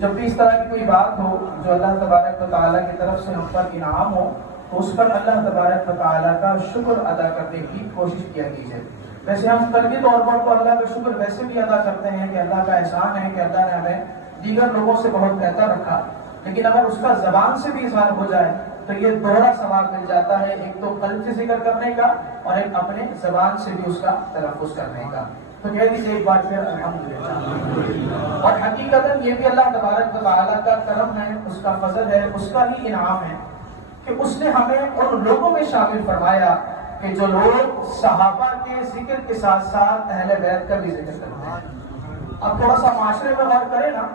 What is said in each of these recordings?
جب بھی اس طرح کی کوئی بات ہو جو اللہ تبارک و تعالیٰ کی طرف سے ہم پر انعام ہو تو اس پر اللہ تبارک و تعالیٰ کا شکر ادا کرنے کی کوشش کیا کیجیے۔ ویسے ہم قلبی طور پر تو اللہ کا شکر ویسے بھی ادا کرتے ہیں کہ اللہ کا احسان ہے کہ اللہ نے ہمیں دیگر لوگوں سے بہت بہتر رکھا، لیکن اگر اس کا زبان سے بھی اظہار ہو جائے تو یہ دوہرا ثواب مل جاتا ہے، ایک تو قلب سے ذکر کرنے کا اور ایک اپنے زبان سے بھی اس کا تلفظ کرنے کا۔ تو کہہ دیجیے ایک بار پھر الحمدللہ۔ اور حقیقتاً یہ بھی اللہ تبارک و تعالیٰ کا کرم ہے، اس کا فضل ہے، اس کا ہی انعام ہے کہ اس نے ہمیں ان لوگوں میں شامل فرمایا کہ جو لوگ صحابہ کے ذکر کے ساتھ ساتھ اہل بیت کا بھی ذکر کرتے ہیں۔ اب تھوڑا سا معاشرے میں غور کریں نا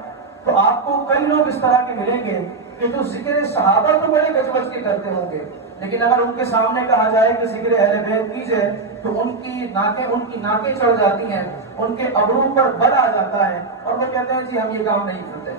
تو آپ کو کئی لوگ اس طرح کے ملیں گے کہ جو ذکر صحابہ تو بڑے گج بج کے کرتے ہوں گے، لیکن اگر ان کے سامنے کہا جائے کہ ذکر اہل بیت کیجئے تو ان کی ناکیں چڑھ جاتی ہیں، ان کے ابرو پر بل آ جاتا ہے اور وہ کہتے ہیں جی ہم یہ کام نہیں کرتے۔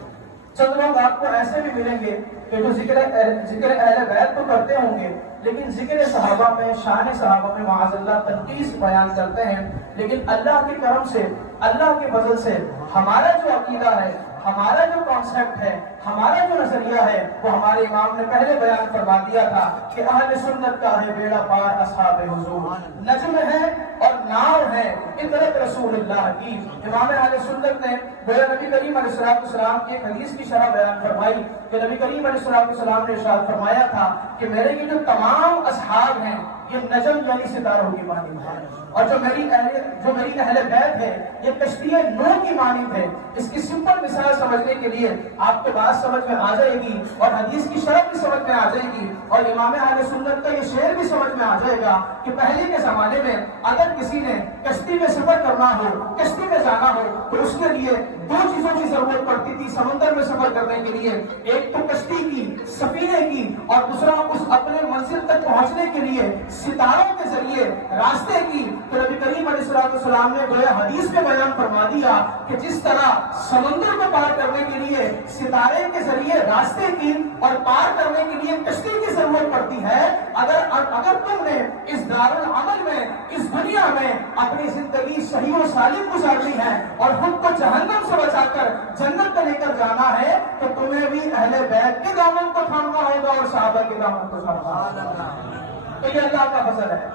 چند لوگ آپ کو ایسے بھی ملیں گے کہ جو ذکر اہل بیت تو کرتے ہوں گے لیکن ذکر صحابہ میں، شان صحابہ میں معاذ اللہ تنقیص بیان کرتے ہیں، لیکن اللہ کے کرم سے، اللہ کے فضل سے ہمارا جو عقیدہ ہے، ہمارا جو کانسیپٹ ہے، ہمارا جو نظریہ ہے وہ ہمارے امام نے پہلے بیان فرما دیا تھا کہ اہل سنت کا ہے بیڑا پار اصحاب حضور، نجم ہے اور ناؤ ہے اطرت رسول اللہ کی۔ امام اہل سنت نے میرے نبی کریم علیہ السلام کی ایک حدیث کی شرح بیان فرمائی کہ نبی کریم علیہ السلام نے ارشاد فرمایا تھا کہ میرے یہ جو تمام اصحاب ہیں یہ نجم یعنی ستاروں کی مانند ہے، اور جو میری اہل بیت ہے یہ کشتی نوح کی مانند ہے۔ اس کی سمپل مثال سمجھنے کے لیے آپ کو بات سمجھ میں آ جائے گی اور حدیث کی شرح بھی سمجھ میں آ جائے گی اور امام اہل سنت کا یہ شعر بھی سمجھ میں آ جائے گا کہ پہلے کے زمانے میں اگر کسی نے کشتی میں سفر کرنا ہو، کشتی میں جانا ہو تو اس کے لیے دو چیزوں کی ضرورت پڑتی تھی سمندر میں سفر کرنے کے لیے، ایک تو کشتی کی، سفینے کی، اور دوسرا اس اپنے منزل تک پہنچنے کے لیے ستاروں کے ذریعے راستے کی۔ تو نبی کریم علیہ السلام نے گویا حدیث میں بیان فرما دیا کہ جس طرح سمندر کو پار کرنے کے لیے ستارے کے ذریعے راستے کی اور پار کرنے کے لیے کشتی کی ضرورت پڑتی ہے، اگر تم نے اس دارالعمل میں، اس دنیا میں اپنی زندگی صحیح و سالم گزارنی ہے اور خود کو جہنم سے بچا کر جنت میں لے کر جانا ہے تو تمہیں بھی اہل بیت کے دامن کو تھامنا ہوگا اور صحابہ کے دامن کو تھامنا ہوگا۔ تو یہ اللہ کا فضل ہے۔